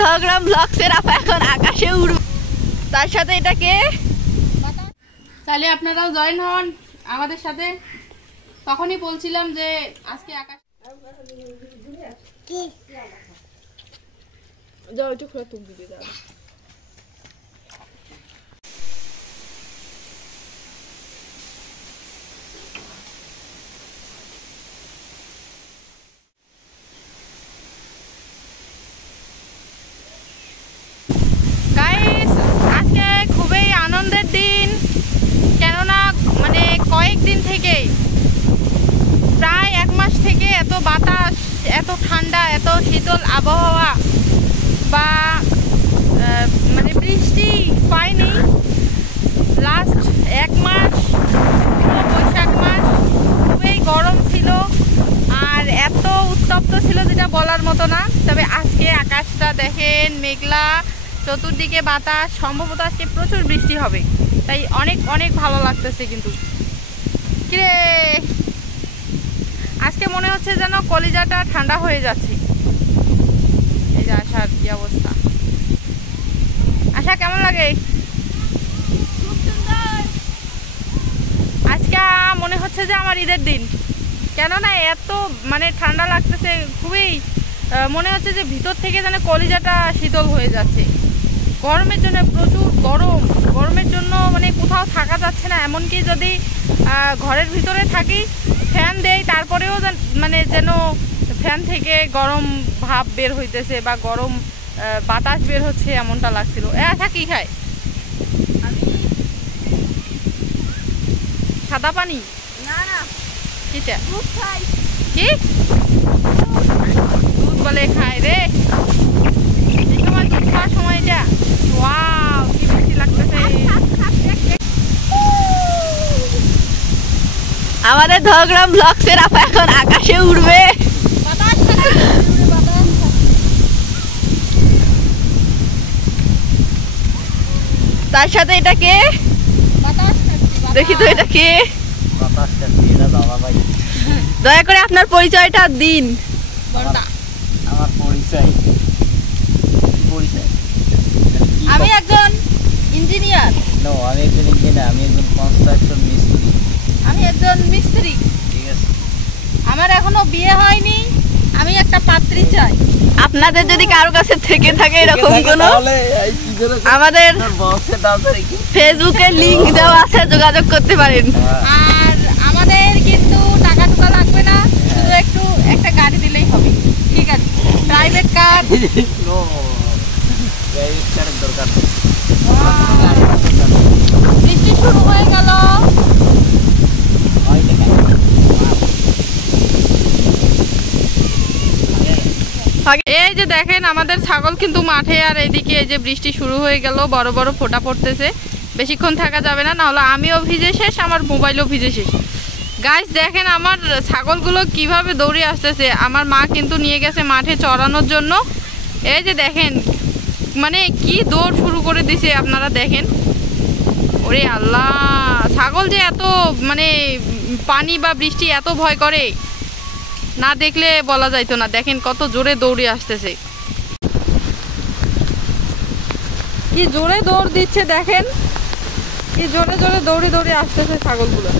ঝগড়া ব্লগসের আপা এখন আকাশে উড়বে, তার সাথে এটাকে তাহলে আপনারাও জয়েন হন আমাদের সাথে। তখনই বলছিলাম যে আজকে আকাশ যাও একটু খোলা তুম দিতে দাও। আজকে খুবই আনন্দের দিন, কেননা মানে কয়েকদিন থেকে প্রায় 1 মাস থেকে এত বাতাস, এত ঠান্ডা, এত শীতল আবহাওয়া বা মানে বৃষ্টি পাইনি। লাস্ট 1 মাস পুরো বৈশাখ মাস খুবই গরম ছিল আর এত উত্তপ্ত ছিল যেটা বলার মতো না। তবে আজকে আকাশটা দেখেন মেঘলা, চতুর্দিকে বাতাস, সম্ভবত আজকে প্রচুর বৃষ্টি হবে, তাই অনেক অনেক ভালো লাগতেছে। কিন্তু কিরে আজকে মনে হচ্ছে যেন কলিজাটা ঠান্ডা হয়ে যাচ্ছে। এই যে আশার কি অবস্থা, আশা কেমন লাগে? আজকে মনে হচ্ছে যে আমার ঈদের দিন, কেননা এত মানে ঠান্ডা লাগতেছে, খুবই মনে হচ্ছে যে ভিতর থেকে যেন কলিজাটা শীতল হয়ে যাচ্ছে। গরমের জন্য প্রচুর গরম, গরমের জন্য মানে কোথাও থাকা যাচ্ছে না। এমনকি যদি ঘরের ভিতরে থাকি, ফ্যান দেই, তারপরেও মানে যেন ফ্যান থেকে গরম ভাব বের হইতেছে বা গরম বাতাস বের হচ্ছে, এমনটা লাগছিল। আচ্ছা কি খায়? সাদা পানি না না কিটা দুধ খাই। কি দুধ বলে খায় রে? এই সময় দুধ খাওয়ার সময় এটা ওয়াও কি বেশি লাগতেছে। আমাদের ঝগড়া ব্লগসের আপা এখন আকাশে উড়বে। তার সাথে এটাকে দেখি তো, এটাকে দয়া করে আপনার পরিচয়টা দিন। আমার পরিচয় আমি একজন ইঞ্জিনিয়ার। নো, আমি একজন ইঞ্জিনিয়ার, আমি একজন কনস্ট্রাকশন মিস্ত্রি। আমি একজন মিস্ত্রি। ঠিক আছে, আমার এখনো বিয়ে হয়নি, আমি একটা পাত্রী চাই। আপনাদের যদি কারো কাছে থেকে থাকে এরকম কোনো, আমাদের ফেসবুকে লিংক দেওয়া আছে, যোগাযোগ করতে পারেন। আর আমাদের কিন্তু টাকা টুকা লাগবে না, শুধু একটু একটা গাড়ি দিলেই হবে। ঠিক আছে, প্রাইভেট কার। প্রাইভেট কারের দরকার। বৃষ্টি শুরু হয়ে গেল। এই যে দেখেন আমাদের ছাগল কিন্তু মাঠে, আর এদিকে এই যে বৃষ্টি শুরু হয়ে গেল, বড় বড় ফোঁটা পড়তেছে। বেশিক্ষণ থাকা যাবে না, নাহলে আমিও ভিজে শেষ, আমার মোবাইলও ভিজে শেষ। গাইস দেখেন আমার ছাগলগুলো কিভাবে দৌড়ে আসতেছে। আমার মা কিন্তু নিয়ে গেছে মাঠে চড়ানোর জন্য। এই যে দেখেন মানে কি দৌড় শুরু করে দিছে, আপনারা দেখেন। ওরে আল্লাহ, ছাগল যে এত মানে পানি বা বৃষ্টি এত ভয় করে, না দেখলে বলা যাইতো না। দেখেন কত জোরে দৌড়ে আসতেছে, কি জোরে দৌড় দিচ্ছে, দেখেন কি জোরে জোরে দৌড়ে দৌড়ে আসতেছে ছাগলগুলো।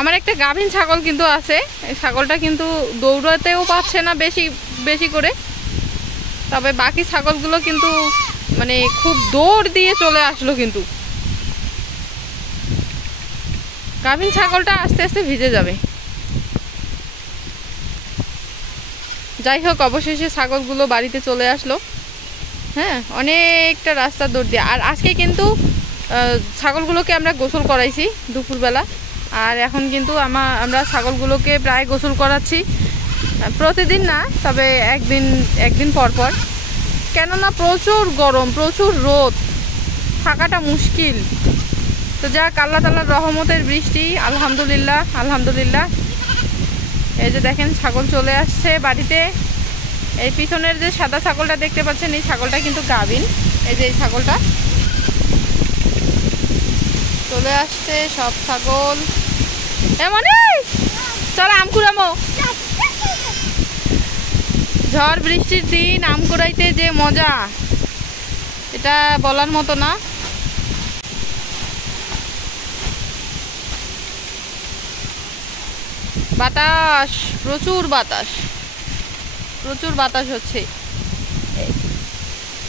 আমার একটা গাভীন ছাগল কিন্তু আছে, এই ছাগলটা কিন্তু দৌড়াতেও পারছে না বেশি বেশি করে। তবে বাকি ছাগলগুলো কিন্তু মানে খুব দৌড় দিয়ে চলে আসলো। কিন্তু গাভীন ছাগলটা আস্তে আস্তে ভিজে যাবে। যাই হোক, অবশেষে ছাগলগুলো বাড়িতে চলে আসলো। হ্যাঁ, অনেকটা রাস্তা দৌড় দিয়ে। আর আজকে কিন্তু ছাগলগুলোকে আমরা গোসল করাইছি দুপুরবেলা। আর এখন কিন্তু আমরা ছাগলগুলোকে প্রায় গোসল করাচ্ছি, প্রতিদিন না, তবে একদিন পর পর। কেননা প্রচুর গরম, প্রচুর রোদ, থাকাটা মুশকিল। তো যাক, আল্লাহ তাআলার রহমতের বৃষ্টি, আলহামদুলিল্লাহ আলহামদুলিল্লাহ। এই যে দেখেন ছাগল চলে আসছে বাড়িতে। এই পিছনের যে সাদা ছাগলটা দেখতে পাচ্ছেন, এই ছাগলটা কিন্তু গাভীন। এই যে এই ছাগলটা চলে আসছে, সব ছাগল এমন চল আম কুড়ামো। ঝড় বৃষ্টির দিন আম কুড়াইতে যে মজা, এটা বলার মতো না। বাতাস, প্রচুর বাতাস, প্রচুর বাতাস হচ্ছে।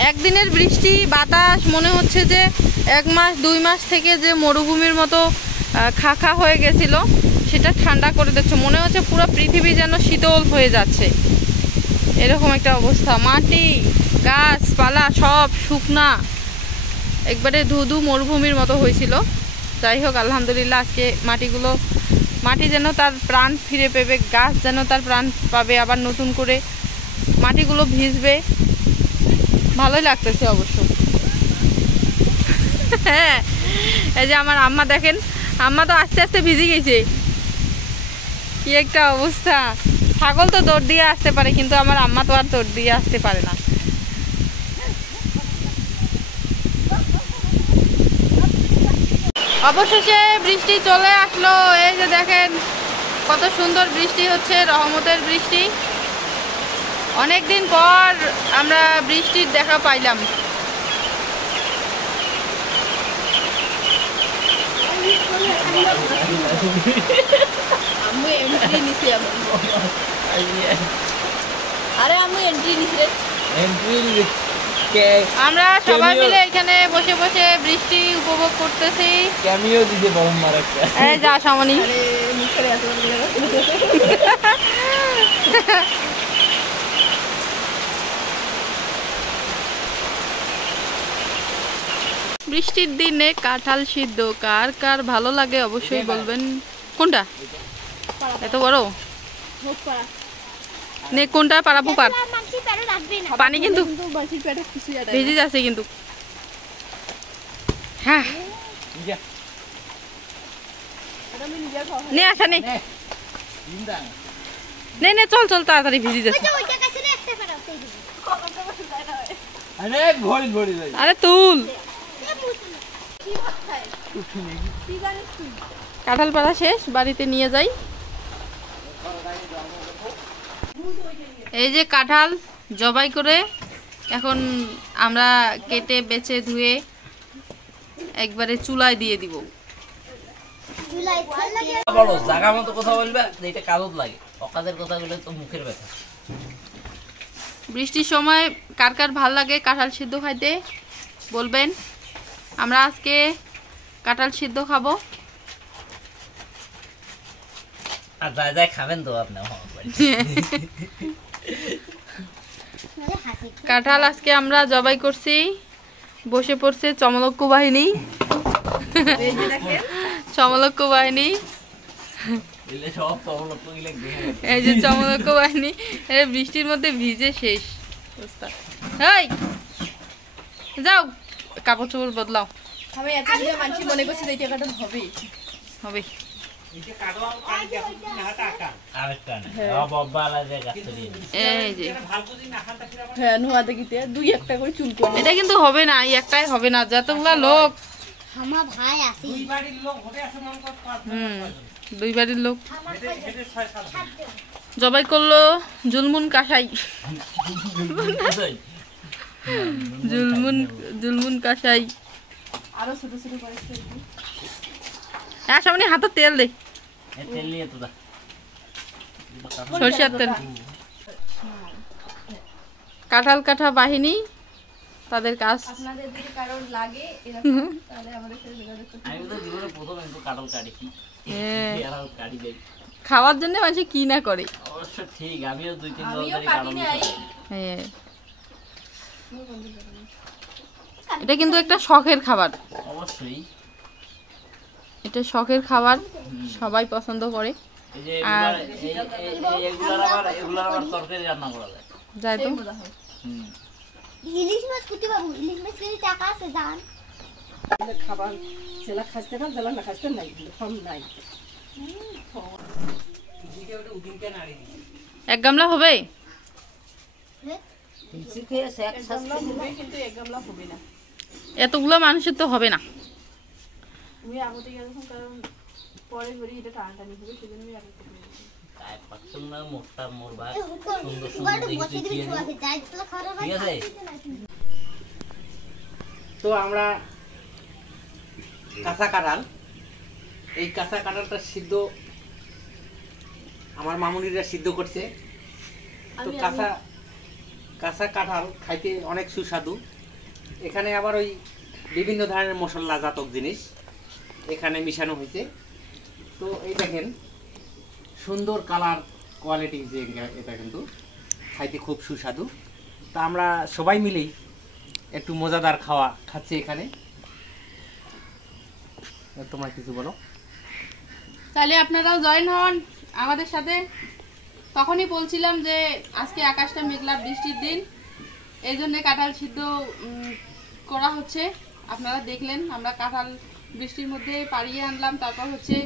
একদিনের বৃষ্টি বাতাস মনে হচ্ছে যে 1 মাস 2 মাস থেকে যে মরুভূমির মতো খা হয়ে গেছিল সেটা ঠান্ডা করে দিচ্ছে। মনে হচ্ছে পুরো পৃথিবী যেন শীতল হয়ে যাচ্ছে, এরকম একটা অবস্থা। মাটি গাছপালা সব শুকনা, একবারে ধুধু মরুভূমির মতো হয়েছিল। যাই হোক আলহামদুলিল্লাহ আজকে মাটি যেন তার প্রাণ ফিরে পেবে, গাছ যেন তার প্রাণ পাবে, আবার নতুন করে মাটিগুলো ভিজবে, ভালোই লাগতেছে অবশ্য। হ্যাঁ, এই যে আমার আম্মা দেখেন, আম্মা তো আস্তে আস্তে ভিজে গেছে, কি একটা অবস্থা। ছাগল তো দৌড় দিয়ে আসতে পারে, কিন্তু আমার আম্মা তো আর দৌড় দিয়ে আসতে পারে না। অবশেষে বৃষ্টি চলে আসলো। এই যে দেখেন কত সুন্দর বৃষ্টি হচ্ছে, রহমতের বৃষ্টি। অনেকদিন পর আমরা বৃষ্টির দেখা পাইলাম। আমরা সবাই মিলে এখানে বসে বসে বৃষ্টি উপভোগ করতেছি। এই যা সামনি বৃষ্টির দিনে কাঁঠাল সিদ্ধ কার কার ভালো লাগে অবশ্যই বলবেন। কোনটা এত বড় নে, কোনটা পারাবো পার? পানি কিন্তু ভেজে যাচ্ছে কিন্তু। হ্যাঁ নে আসা নে নে নে, চল চল তাড়াতাড়ি ভিজে যাচ্ছে। আরে তুল, কাঁঠাল পাড়া শেষ, বাড়িতে নিয়ে যাই। এই যে কাঁঠাল জবাই করে এখন আমরা কেটে বেছে ধুয়ে একবারে চুলায় দিয়ে দিব। জায়গা মতো কথা বলবে, এটা কাগজ লাগে, অকাদের কথা বলে তো মুখের ব্যথা। বৃষ্টির সময় কার কার ভাল লাগে কাঁঠাল সিদ্ধ খাইতে বলবেন। আমরা আজকে কাঁঠাল সিদ্ধ খাবো। আর যা যা খাবেন তো আপনি। কাঁঠাল আজকে আমরা জবাই করছি, বসে পড়ছে চমলক্য বাহিনী। চমলক্য বাহিনী, এই যে চমলক্য বাহিনী বৃষ্টির মধ্যে ভিজে শেষ অবস্থা। এই যাও কাপড় চোপড় বদলাও। আমি এত মানুষ মনে করছি এই টাকাটা হবে হবে। এটা কিন্তু হবে না, একটাই হবে না, যতগুলা লোক। দুই বাড়ির লোক জবাই করলো জুলমুন কাসাই। জুলমুন কাসাই। আরো ছোট ছোট করে সামনে হাতে তেল দে, সরষের তেল। কাঁঠাল কাটা বাহিনী তাদের কাজ। আপনাদের যদি কারোর লাগে এরকম তাহলে আমাদের সাথে যোগাযোগ করতে। আমি তো জীবনে প্রথম একটু কাঁঠাল কাটিছি, এরাও কাটি দেই খাওয়ার জন্য। মানুষ কি না করে অবশ্য ঠিক, আমিও 2-3 বার কাটি নাই। হ্যাঁ, এটা কিন্তু একটা শখের খাবার। অবশ্যই এটা শখের খাবার, সবাই পছন্দ করে। আর এগুলার আবার তরকারি রান্না করা যায়। যায় তো। ইলিশ মাছ কুটি বাবু, ইলিশ মাছ কিনে টাকা আছে জান। খাবার জেলা খাইতে না, জেলা না খাইতে নাই, কম নাই। এক গামলা হবে? কিন্তু এক গামলা হবে না, এতগুলো মানুষের তো হবে না। তুমি আগতে যখন কারণ পরে করি এটা টানাটানি হবে সেজন্য আমি এক একটা করে দিচ্ছি। গায়ে পাচ্ছুম না মোটা মোর ভাই সুন্দর সুন্দর দেখে দিয়ে দেবো ঠিক আছে। তো আমরা কাঁচা কাঁঠাল, এই কাঁচা কাঁঠালটা সিদ্ধ আমার মামুনিরা সিদ্ধ করছে। তো কাঁচা কাঁচা কাঁঠাল খাইতে অনেক সুস্বাদু। এখানে আবার ওই বিভিন্ন ধরনের মশলা জাতক জিনিস এখানে মিশানো হয়েছে। তো এই দেখেন সুন্দর কালার কোয়ালিটি, যে এটা কিন্তু খাইতে খুব সুস্বাদু। তা আমরা সবাই মিলেই একটু মজাদার খাওয়া খাচ্ছি এখানে। তোমার কিছু বলো। তাহলে আপনারাও জয়েন হন আমাদের সাথে। তখনই বলছিলাম যে আজকে আকাশটা মেঘলা, বৃষ্টির দিন, এই জন্য কাঁঠাল সিদ্ধ করা হচ্ছে। আপনারা দেখলেন আমরা কাঁঠাল বৃষ্টির মধ্যে পাড়িয়ে আনলাম, তারপর হচ্ছে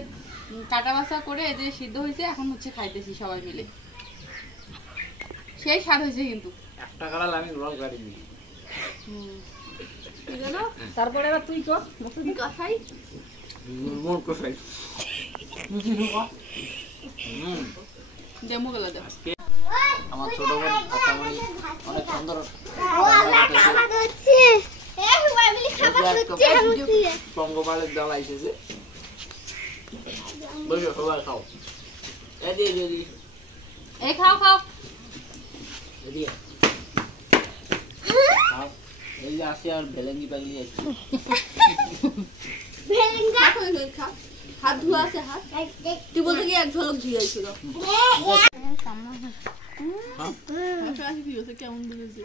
কাটা বাছা করে এই যে সিদ্ধ হয়েছে, এখন হচ্ছে খাইতেছি সবাই মিলে। সেই স্বাদ হয়েছে কিন্তু। একটা কাঁঠাল আমি রং গাড়ি দিই। তারপরে এবার তুই কর মসুরি কষাই মন কষাই ডেমো গেলা দেব। আমার ছোট বোন আসামনি অনেক সুন্দর পঙ্গপালের দল আইসেছে। বসো সবাই খাও। এদিকে এই খাও খাও। এদিকে খাও। এই যে আসে আর ভেলেঙ্গি পাগলি যাচ্ছে। হাত ধোয়া আছে, হাত তুই বলতে কি এক ঝলক দিয়ে হয়েছিল কেমন বুঝেছে।